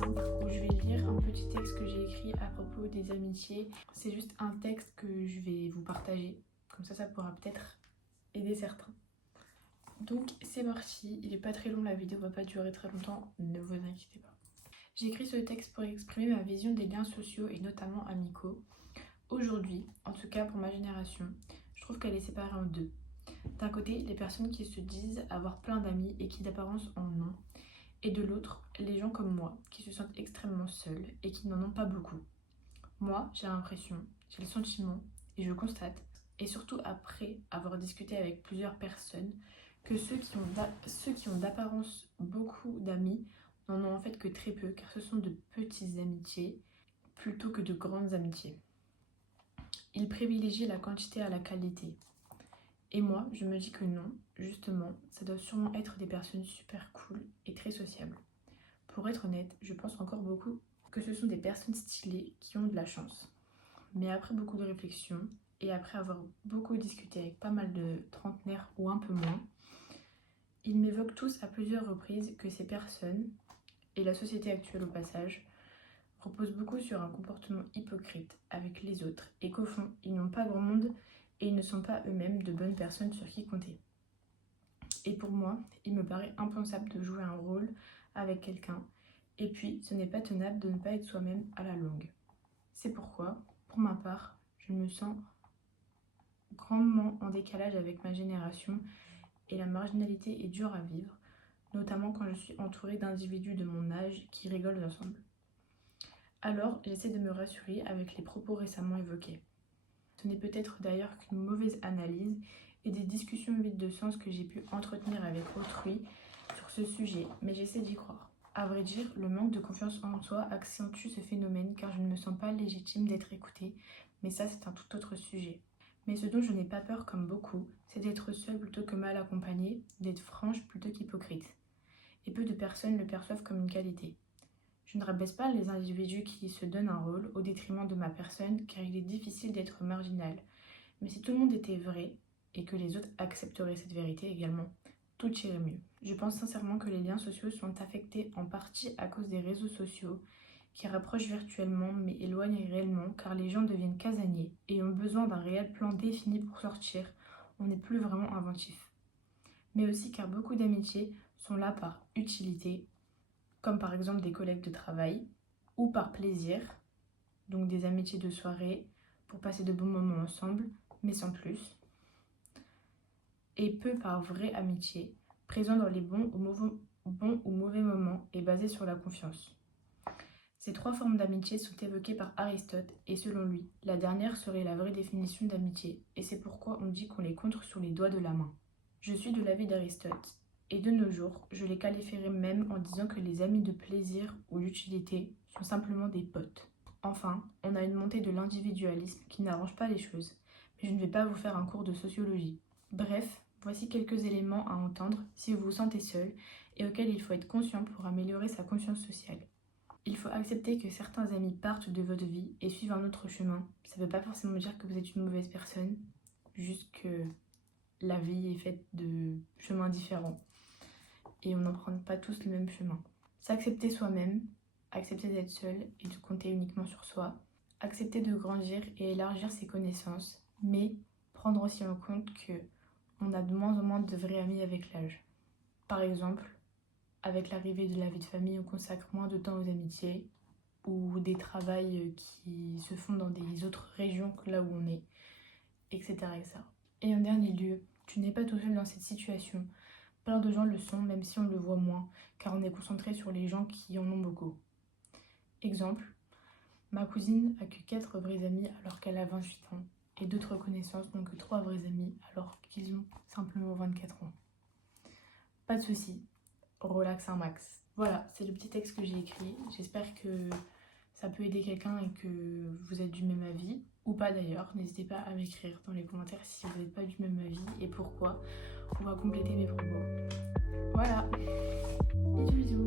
simple où je vais lire un petit texte que j'ai écrit à propos des amitiés. C'est juste un texte que je vais vous partager, comme ça pourra peut-être aider certains. Donc c'est parti, il est pas très long, la vidéo va pas durer très longtemps, ne vous inquiétez pas. J'ai écrit ce texte pour exprimer ma vision des liens sociaux et notamment amicaux. Aujourd'hui, en tout cas pour ma génération, je trouve qu'elle est séparée en deux. D'un côté, les personnes qui se disent avoir plein d'amis et qui d'apparence en ont, et de l'autre, les gens comme moi qui se sentent extrêmement seuls et qui n'en ont pas beaucoup. Moi, j'ai l'impression, j'ai le sentiment, et je constate, et surtout après avoir discuté avec plusieurs personnes, que ceux qui ont d'apparence beaucoup d'amis n'en ont en fait que très peu, car ce sont de petites amitiés plutôt que de grandes amitiés. Ils privilégient la quantité à la qualité. Et moi, je me dis que non, justement, ça doit sûrement être des personnes super cool et très sociables. Pour être honnête, je pense encore beaucoup que ce sont des personnes stylées qui ont de la chance. Mais après beaucoup de réflexion, et après avoir beaucoup discuté avec pas mal de trentenaires ou un peu moins, ils m'évoquent tous à plusieurs reprises que ces personnes, et la société actuelle au passage, reposent beaucoup sur un comportement hypocrite avec les autres, et qu'au fond, ils n'ont pas grand monde et ils ne sont pas eux-mêmes de bonnes personnes sur qui compter. Et pour moi, il me paraît impensable de jouer un rôle avec quelqu'un, et puis ce n'est pas tenable de ne pas être soi-même à la longue. C'est pourquoi, pour ma part, je me sens grandement en décalage avec ma génération et la marginalité est dure à vivre, notamment quand je suis entourée d'individus de mon âge qui rigolent ensemble. Alors, j'essaie de me rassurer avec les propos récemment évoqués. Ce n'est peut-être d'ailleurs qu'une mauvaise analyse et des discussions vides de sens que j'ai pu entretenir avec autrui sur ce sujet, mais j'essaie d'y croire. À vrai dire, le manque de confiance en soi accentue ce phénomène car je ne me sens pas légitime d'être écoutée, mais ça c'est un tout autre sujet. Mais ce dont je n'ai pas peur comme beaucoup, c'est d'être seule plutôt que mal accompagnée, d'être franche plutôt qu'hypocrite. Et peu de personnes le perçoivent comme une qualité. Je ne rabaisse pas les individus qui se donnent un rôle au détriment de ma personne car il est difficile d'être marginal. Mais si tout le monde était vrai et que les autres accepteraient cette vérité également, tout irait mieux. Je pense sincèrement que les liens sociaux sont affectés en partie à cause des réseaux sociaux qui rapprochent virtuellement mais éloignent réellement car les gens deviennent casaniers et ont besoin d'un réel plan défini pour sortir. On n'est plus vraiment inventif. Mais aussi car beaucoup d'amitiés sont là par utilité, comme par exemple des collègues de travail, ou par plaisir, donc des amitiés de soirée, pour passer de bons moments ensemble, mais sans plus, et peu par vraie amitié, présent dans les bons ou mauvais moments et basée sur la confiance. Ces trois formes d'amitié sont évoquées par Aristote, et selon lui, la dernière serait la vraie définition d'amitié, et c'est pourquoi on dit qu'on les compte sur les doigts de la main. Je suis de l'avis d'Aristote, et de nos jours, je les qualifierais même en disant que les amis de plaisir ou d'utilité sont simplement des potes. Enfin, on a une montée de l'individualisme qui n'arrange pas les choses, mais je ne vais pas vous faire un cours de sociologie. Bref, voici quelques éléments à entendre si vous vous sentez seul et auxquels il faut être conscient pour améliorer sa conscience sociale. Il faut accepter que certains amis partent de votre vie et suivent un autre chemin. Ça ne veut pas forcément dire que vous êtes une mauvaise personne, juste que la vie est faite de chemins différents et on n'emprunte pas tous le même chemin. S'accepter soi-même, accepter d'être seul et de compter uniquement sur soi, accepter de grandir et élargir ses connaissances, mais prendre aussi en compte que on a de moins en moins de vrais amis avec l'âge. Par exemple, avec l'arrivée de la vie de famille, on consacre moins de temps aux amitiés ou des travails qui se font dans des autres régions que là où on est, etc. Et en dernier lieu, tu n'es pas tout seul dans cette situation. Plein de gens le sont, même si on le voit moins, car on est concentré sur les gens qui en ont beaucoup. Exemple, ma cousine a que 4 vrais amis alors qu'elle a 28 ans, et d'autres connaissances n'ont que 3 vrais amis alors qu'ils ont simplement 24 ans. Pas de soucis, relax un max. Voilà, c'est le petit texte que j'ai écrit. J'espère que ça peut aider quelqu'un et que vous êtes du même avis, ou pas d'ailleurs. N'hésitez pas à m'écrire dans les commentaires si vous n'êtes pas du même avis et pourquoi. On va compléter mes propos. Voilà, bisous bisous.